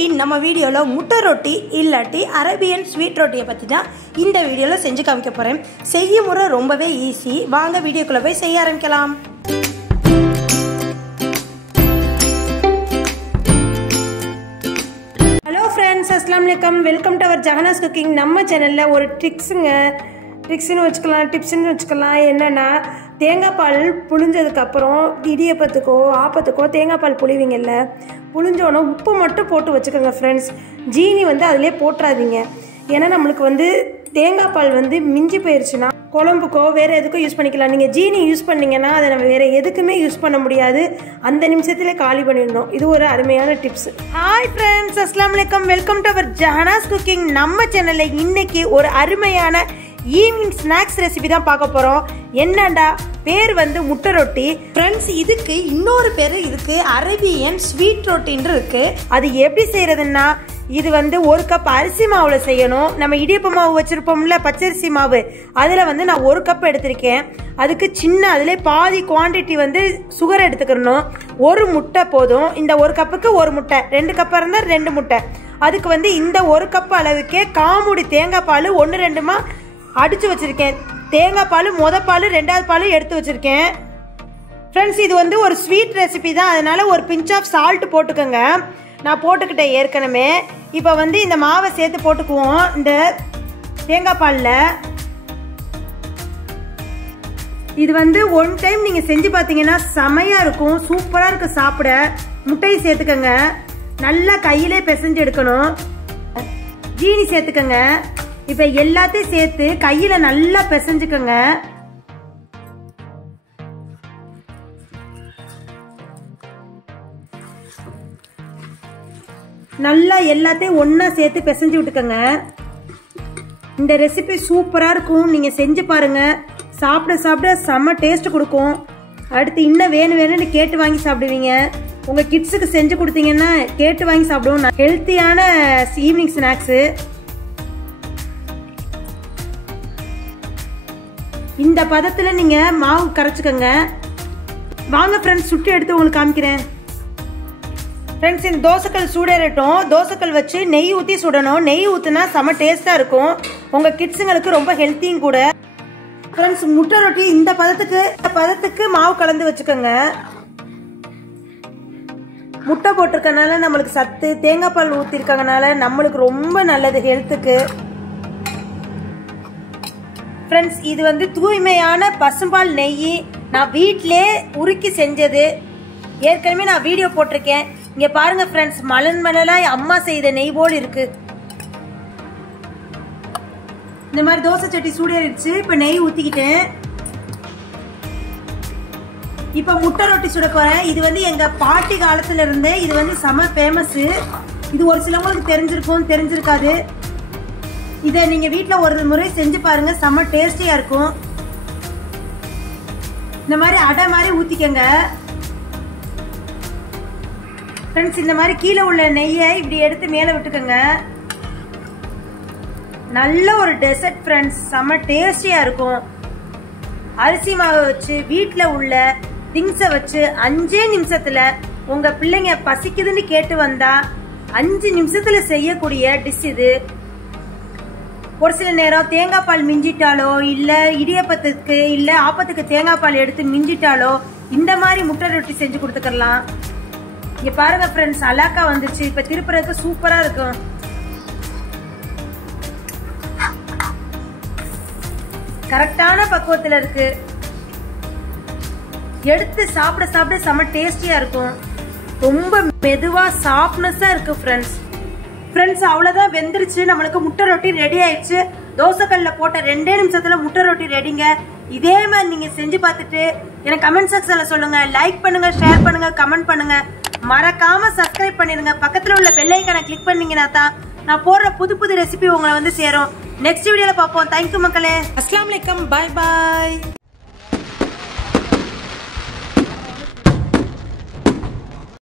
இன்னைக்கு நம்ம வீடியோல முட்டை ரொட்டி இல்லாட்டி அரேபியன் ஸ்வீட் ரொட்டியை பத்தி தான் இந்த வீடியோல செஞ்சு காமிக்க போறேன். செய்யும் முறை ரொம்பவே ஈஸி. வாங்க வீடியோக்குள்ள போய் செய்ய ஆரம்பிக்கலாம். ஹலோ ஃப்ரெண்ட்ஸ், அஸ்ஸலாமு அலைக்கும். Welcome to our Jahanas cooking. நம்ம சேனல்ல ஒரு ட்ரிக்ஸ்னு வச்சுக்கலாம், டிப்ஸ்ன்னு வச்சுக்கலாம். என்னன்னா, தேங்காய் பால் புழிஞ்சதுக்கப்புறம் இடியப்பத்துக்கோ ஆப்பத்துக்கோ தேங்காய் பால் புழிவீங்கல்ல, புழிஞ்சோன்னா உப்பு மட்டும் போட்டு வச்சுக்கோங்க ஃப்ரெண்ட்ஸ். ஜீனி அதிலே போட்டுறாதீங்க. ஏன்னா நம்மளுக்கு தேங்காய் பால் மிஞ்சி போயிடுச்சுன்னா குழம்புக்கோ வேறு எதுக்கோ யூஸ் பண்ணிக்கலாம். நீங்கள் ஜீனி யூஸ் பண்ணிங்கன்னா அதை நம்ம வேறு எதுக்குமே யூஸ் பண்ண முடியாது. அந்த நிமிஷத்திலே காலி பண்ணிடணும். இது ஒரு அருமையான டிப்ஸ். ஹாய் ஃப்ரெண்ட்ஸ், அஸ்ஸலாமு அலைக்கும். Welcome to our Jahanas cooking. நம்ம சேனலில் இன்னைக்கு ஒரு அருமையான ஈவினிங் ஸ்நாக்ஸ் ரெசிபி தான் பார்க்க போகிறோம். என்னண்டா பேர் முட்டை ரொட்டி ஃப்ரெண்ட்ஸ். இதுக்கு இன்னொரு பேர் இருக்கு, அரேபியன் ஸ்வீட் ரொட்டின்னு இருக்கு. அது எப்படி செய்யறதுன்னா, இது ஒரு கப் அரிசி மாவுல செய்யணும். நம்ம இடியப்ப மாவு வச்சிருப்போம்ல, பச்சரிசி மாவு, அதுல நான் ஒரு கப் எடுத்திருக்கேன். அதுக்கு சின்ன அதுல பாதி குவான்டிட்டி சுகர் எடுத்துக்கணும். ஒரு முட்டை போதும். இந்த ஒரு கப்புக்கு ஒரு முட்டை, 2 கப்பா இருந்தா 2 முட்டை. அதுக்கு இந்த ஒரு கப் அளவுக்கே காமுடி தேங்காய் பால் 1-2மா அடிச்சு வச்சிருக்கேன். தேங்காய் பால் பால் 2வது பால் எடுத்து வச்சிருக்கேன் ஃப்ரெண்ட்ஸ். இது ஒரு ஸ்வீட் ரெசிபி தான், அதனால ஒரு பிஞ்ச் ஆஃப் சால்ட் போட்டுக்கோங்க. நான் போட்டுக்கிட்டேன் ஏற்கனவே. இப்போ இந்த மாவை சேர்த்து போட்டுக்குவோம். இந்த தேங்காய் பாலில் இது ஒன் டைம் நீங்கள் செஞ்சு பார்த்தீங்கன்னா செமையாக இருக்கும், சூப்பராக இருக்கு சாப்பிட. முட்டையை சேர்த்துக்கோங்க, நல்லா கையிலே பிசைஞ்சு எடுக்கணும். ஜீனி சேர்த்துக்கோங்க. இப்போ எல்லாத்தையும் சேர்த்து கையில் நல்லா பிசைஞ்சுக்கோங்க. நல்லா எல்லாத்தையும் ஒன்னா சேர்த்து பிசைஞ்சு விட்டுக்கோங்க. இந்த ரெசிபி சூப்பரா இருக்கும், நீங்க செஞ்சு பாருங்க. சாப்பிட சாப்பிட செம்ம டேஸ்ட் கொடுக்கும். அடுத்து இன்னும் வேணும்னு கேட்டு வாங்கி சாப்பிடுவீங்க. உங்க கிட்ஸுக்கு செஞ்சு கொடுத்தீங்கன்னா கேட்டு வாங்கி சாப்பிடுவோம். ஹெல்த்தியான ஈவினிங் ஸ்நாக்ஸ். இந்த பதத்துல நீங்க மாவு கரைச்சுக்கோங்க. வாங்க ஃப்ரெண்ட்ஸ், சுட்டு எடுத்து உங்களுக்கு காமிக்கிறேன். ஃப்ரெண்ட்ஸ், இந்த தோசைக்கல் சூடேறட்டும். தோசைக்கல் வச்சு நெய் ஊற்றி சுடணும். நெய் ஊற்றினா செம்ம டேஸ்ட்டாக இருக்கும். உங்கள் கிட்ஸுங்களுக்கு ரொம்ப ஹெல்த்தியும் கூட. ஃப்ரெண்ட்ஸ், முட்டை ரொட்டி இந்த பதத்துக்கு மாவு கலந்து வச்சுக்கோங்க. முட்டை போட்டிருக்கனால நம்மளுக்கு சத்து, தேங்காய் பால் ஊற்றிருக்கனால நம்மளுக்கு ரொம்ப நல்லது ஹெல்த்துக்கு. ஃப்ரெண்ட்ஸ், இது தூய்மையான பசும்பால் நெய். நான் வீட்டிலே உருக்கி செஞ்சது. ஏற்கனவே நான் வீடியோ போட்டிருக்கேன். இங்க பாருங்க ஃப்ரெண்ட்ஸ், மலராய் அம்மா செய்த நெய் போல் இருக்கு. இந்த மாதிரி தோசை சட்டி சூடேறிடுச்சு. இப்ப நெய் ஊத்திக்கிட்டேன். இப்ப முட்டை ரொட்டி சுட போறேன். இது எங்க பாட்டி காலத்துல இருந்தே இது செம ஃபேமஸ். இது ஒரு சிலவங்களுக்கு தெரிஞ்சிருக்கும், தெரிஞ்சிருக்காது. இத நீங்க வீட்டுல ஒரு முறை செஞ்சு பாருங்க, செம டேஸ்டியா இருக்கும். இந்த மாதிரி அடை மாதிரி ஊத்திக்கங்க ஃப்ரெண்ட்ஸ். இந்த மாதிரி கீழே உள்ள நெய்யை இப்படி எடுத்து மேலே விட்டுக்கோங்க. நல்ல ஒரு டெசர்ட் ஃப்ரெண்ட்ஸ், செம்ம டேஸ்டியா இருக்கும். அரிசி மாவை வச்சு வீட்டில் உள்ள திங்ஸை வச்சு 5 நிமிஷத்துல உங்க பிள்ளைங்க பசிக்குதுன்னு கேட்டு வந்தா 5 நிமிஷத்துல செய்யக்கூடிய டிஷ் இது. ஒரு சில நேரம் தேங்காய் பால் மிஞ்சிட்டாலோ, இல்ல இடியப்பத்துக்கு இல்ல ஆப்பத்துக்கு தேங்காய் பால் எடுத்து மிஞ்சிட்டாலோ இந்த மாதிரி முட்டை ரொட்டி செஞ்சு கொடுத்துக்கலாம். இங்க பாருங்க ஃப்ரெண்ட்ஸ், அலாக்கா வந்துச்சு. இப்ப திருப்புறதுக்கு சூப்பரா இருக்கும். கரெக்டான பக்குவத்துல இருக்கு. எடுத்து சாப்பிட சாப்பிட செம டேஸ்டியா இருக்கும். ரொம்ப மெதுவா சாஃப்ட்னஸா இருக்கு ஃப்ரெண்ட்ஸ். அவ்வளவுதான், வெந்துருச்சு. நம்மளுக்கு முட்டை ரொட்டி ரெடி ஆயிடுச்சு. தோசைக்கல்ல போட்ட 2 நிமிஷத்துல முட்டை ரொட்டி ரெடிங்க. இதே மாதிரி நீங்க செஞ்சு பார்த்துட்டு எனக்கு கமெண்ட் செக்ஷன்ல சொல்லுங்க. லைக் பண்ணுங்க, ஷேர் பண்ணுங்க, கமெண்ட் பண்ணுங்க. மறக்காம சப்ஸ்கிரைப் பண்ணிருங்க. பக்கத்துல உள்ள பெல் ஐகானை கிளிக் பண்ணீங்கன்னா தான் நான் போடுற புது ரெசிபி உங்களை சேரும். நெக்ஸ்ட் வீடியோல பார்ப்போம். தேங்க்யூ மக்களே. அஸ்ஸலாமு அலைக்கும். Bye bye.